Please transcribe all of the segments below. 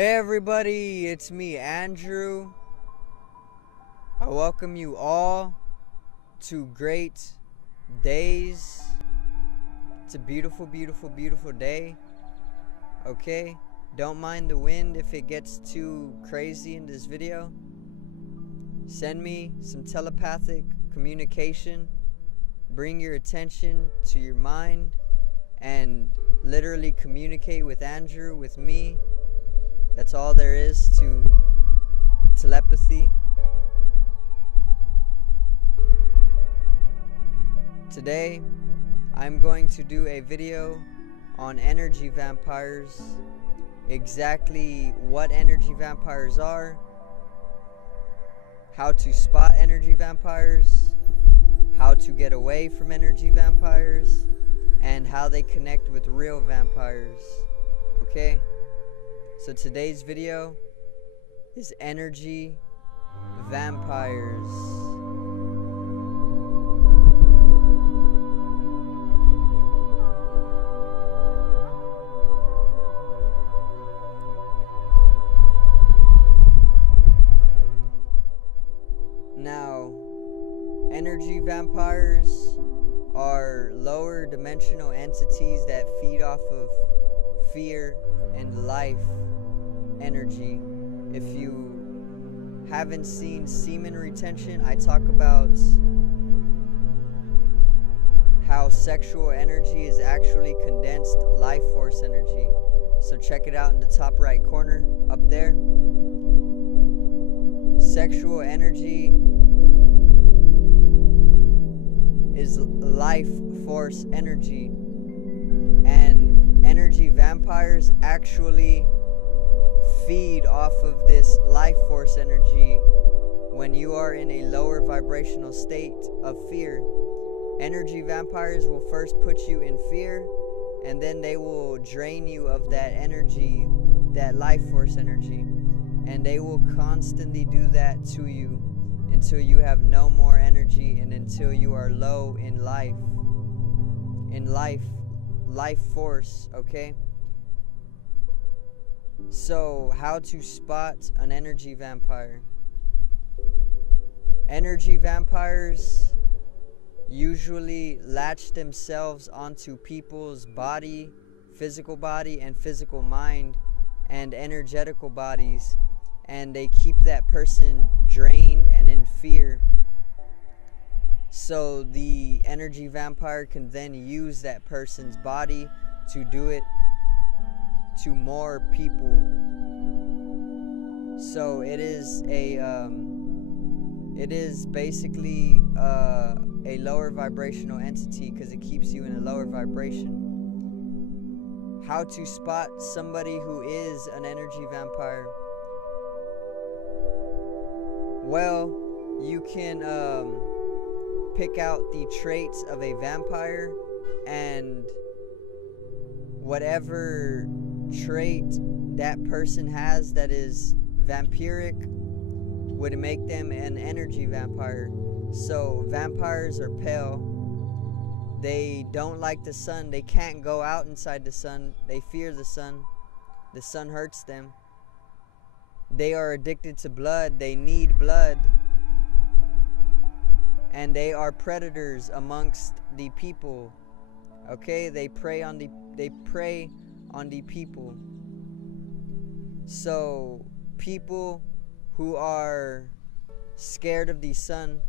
Hey everybody, it's me, Andrew. I welcome you all to Great Days. It's a beautiful, beautiful, beautiful day. Okay? Don't mind the wind if it gets too crazy in this video. Send me some telepathic communication. Bring your attention to your mind and literally communicate with Andrew, with me. That's all there is to telepathy. Today, I'm going to do a video on energy vampires, exactly what energy vampires are, how to spot energy vampires, how to get away from energy vampires, and how they connect with real vampires. Okay? So today's video is energy vampires. Now, energy vampires are lower dimensional entities that feed off of fear and life energy. If you haven't seen semen retention, I talk about how sexual energy is actually condensed life force energy. So check it out in the top right corner up there. Sexual energy is life force energy, and energy vampires actually feed off of this life force energy when you are in a lower vibrational state of fear. Energy vampires will first put you in fear, and then they will drain you of that energy, that life force energy, and they will constantly do that to you until you have no more energy and until you are low in life force. Okay, so how to spot an energy vampire. Energy vampires usually latch themselves onto people's body, physical body and physical mind and energetical bodies, and they keep that person drained and in fear. So the energy vampire can then use that person's body to do it to more people. So it is basically a lower vibrational entity because it keeps you in a lower vibration. How to spot somebody who is an energy vampire? Well, you can pick out the traits of a vampire, and whatever trait that person has that is vampiric would make them an energy vampire. So vampires are pale. They don't like the sun. They can't go out inside the sun. They fear the sun. The sun hurts them. They are addicted to blood. They need blood. And they are predators amongst the people. Okay, they prey on the people. So people who are scared of the sun,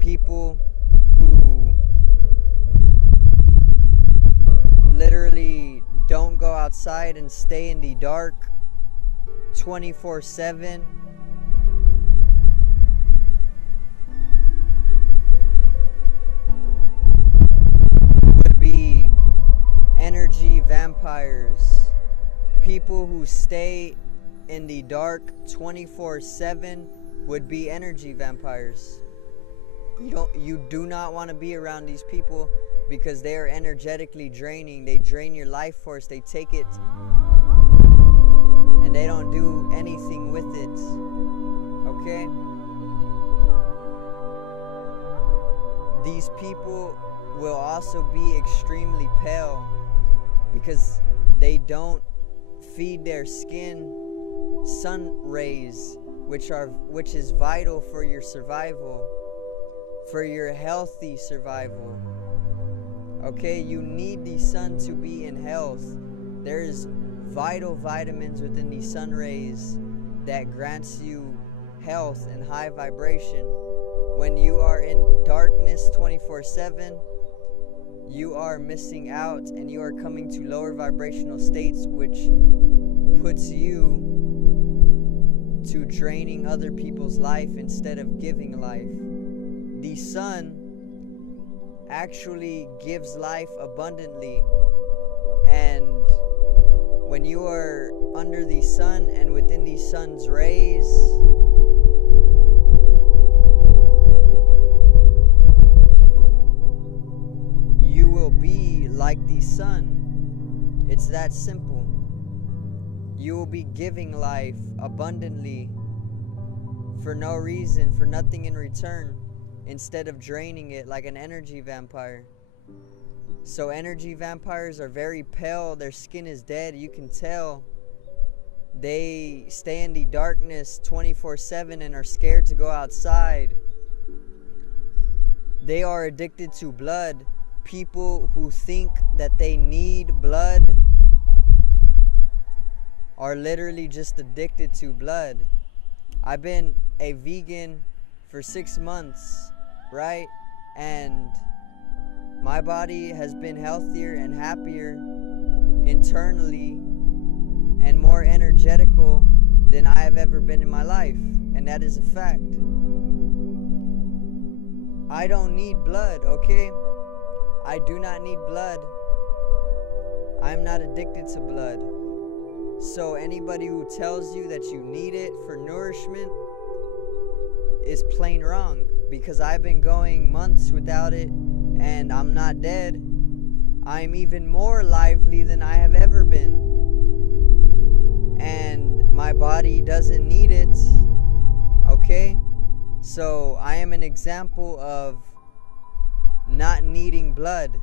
people who literally don't go outside and stay in the dark 24/7, would be energy vampires. People who stay in the dark 24/7 would be energy vampires. You do not want to be around these people because they are energetically draining. They drain your life force. They take it and they don't do anything with it. Okay? These people will also be extremely pale because they don't feed their skin sun rays, which is vital for your survival, for your healthy survival. Okay, you need the sun to be in health. There's vital vitamins within the sun rays that grants you health and high vibration. When you are in darkness 24/7, you are missing out and you are coming to lower vibrational states, which puts you to draining other people's life instead of giving life. The sun actually gives life abundantly, and when you are under the sun and within the sun's rays, you will be like the sun. It's that simple. You will be giving life abundantly for no reason, for nothing in return, instead of draining it like an energy vampire. So energy vampires are very pale. Their skin is dead. You can tell. They stay in the darkness 24/7 and are scared to go outside. They are addicted to blood. People who think that they need blood are literally just addicted to blood. I've been a vegan for 6 months, right? And my body has been healthier and happier internally and more energetical than I have ever been in my life. And that is a fact. I don't need blood, okay? I do not need blood. I'm not addicted to blood. So anybody who tells you that you need it for nourishment is plain wrong, because I've been going months without it and I'm not dead. I'm even more lively than I have ever been. And my body doesn't need it, okay? So I am an example of not needing blood.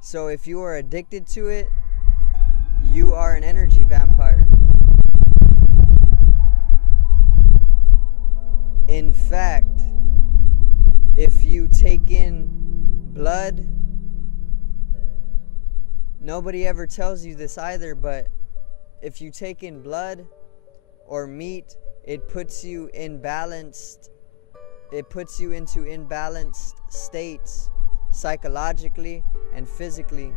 So if you are addicted to it, you are an energy vampire. In fact, if you take in blood, nobody ever tells you this either, but if you take in blood or meat, it puts you imbalanced. It puts you into imbalanced states psychologically and physically,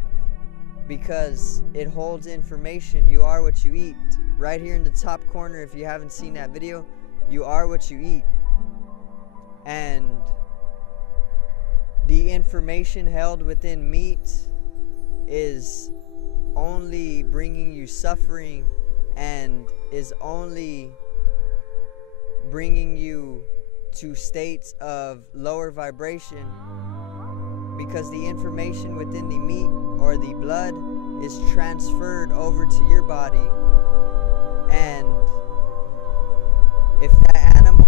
because it holds information. You are what you eat. Right here in the top corner, if you haven't seen that video, you are what you eat. And the information held within meat is only bringing you suffering and is only bringing you to states of lower vibration, because the information within the meat or the blood is transferred over to your body. And if that animal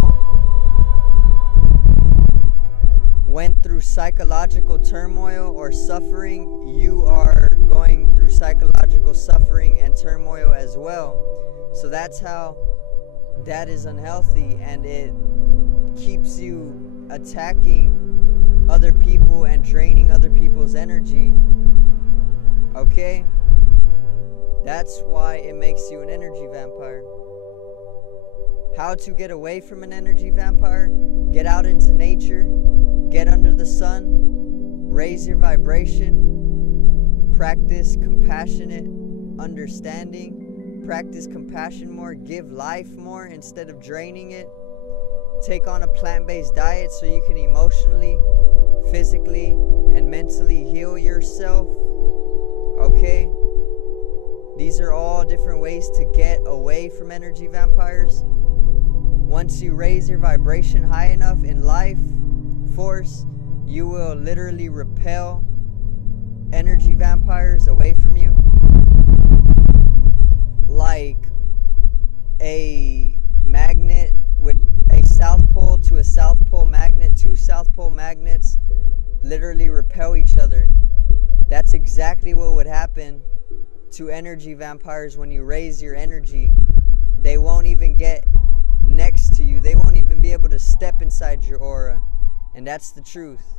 went through psychological turmoil or suffering, you are going through psychological suffering and turmoil as well. So that's how that is unhealthy, and it keeps you attacking other people and draining other people's energy. Okay? That's why it makes you an energy vampire. How to get away from an energy vampire? Get out into nature, get under the sun, raise your vibration, practice compassionate understanding, practice compassion more, give life more instead of draining it. Take on a plant-based diet so you can emotionally, physically, and mentally heal yourself. Okay? These are all different ways to get away from energy vampires. Once you raise your vibration high enough in life force, you will literally repel energy vampires away from you. Like a magnet with a south pole to a south pole magnet. Two south pole magnets literally repel each other. That's exactly what would happen to energy vampires, when you raise your energy, they won't even get next to you. They won't even be able to step inside your aura. And that's the truth.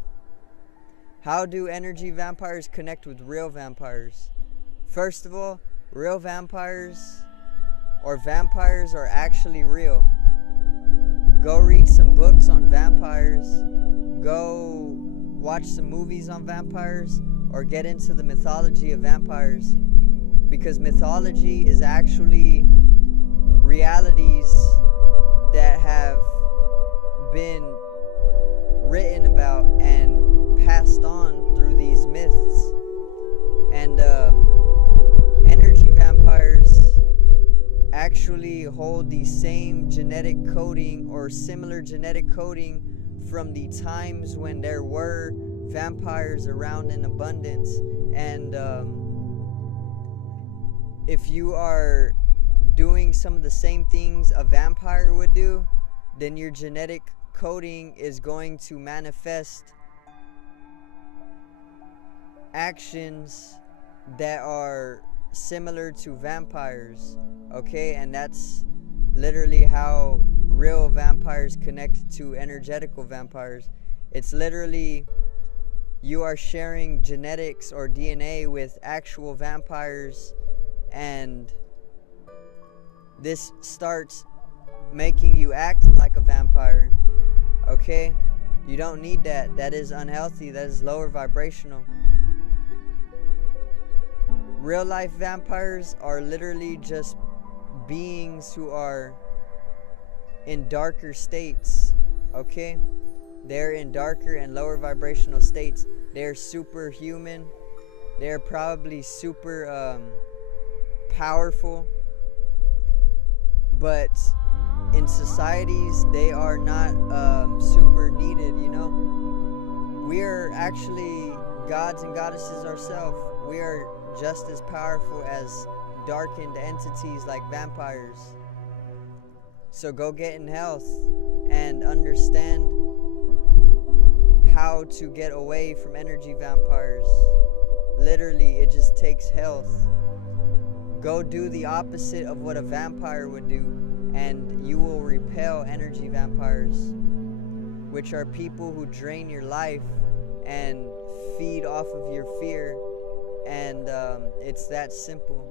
How do energy vampires connect with real vampires? First of all, real vampires or vampires are actually real. Go read some books on vampires. Go watch some movies on vampires, or get into the mythology of vampires. Because mythology is actually realities that have been written about and passed on through these myths. And energy vampires actually hold the same genetic coding or similar genetic coding from the times when there were vampires around in abundance. And if you are doing some of the same things a vampire would do, then your genetic coding is going to manifest actions that are similar to vampires. Okay, and that's literally how real vampires connect to energetical vampires. It's literally, you are sharing genetics or DNA with actual vampires, and this starts making you act like a vampire. Okay, you don't need that. That is unhealthy. That is lower vibrational. Real life vampires are literally just beings who are in darker states. Okay, they're in darker and lower vibrational states. They're superhuman. They're probably super powerful, but in societies they are not super needed. You know, we are actually gods and goddesses ourselves. We are just as powerful as darkened entities like vampires. So go get in health and understand how to get away from energy vampires. Literally, it just takes health. Go do the opposite of what a vampire would do, and you will repel energy vampires, which are people who drain your life and feed off of your fear. And it's that simple.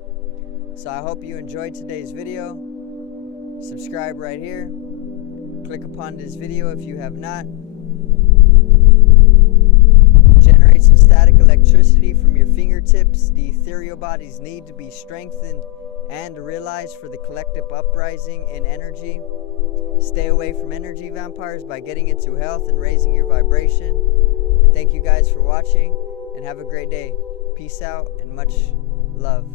So I hope you enjoyed today's video. Subscribe right here. Click upon this video if you have not. Generate some static electricity from your fingertips. The ethereal bodies need to be strengthened and realized for the collective uprising in energy. Stay away from energy vampires by getting into health and raising your vibration. And thank you guys for watching, and have a great day. Peace out and much love.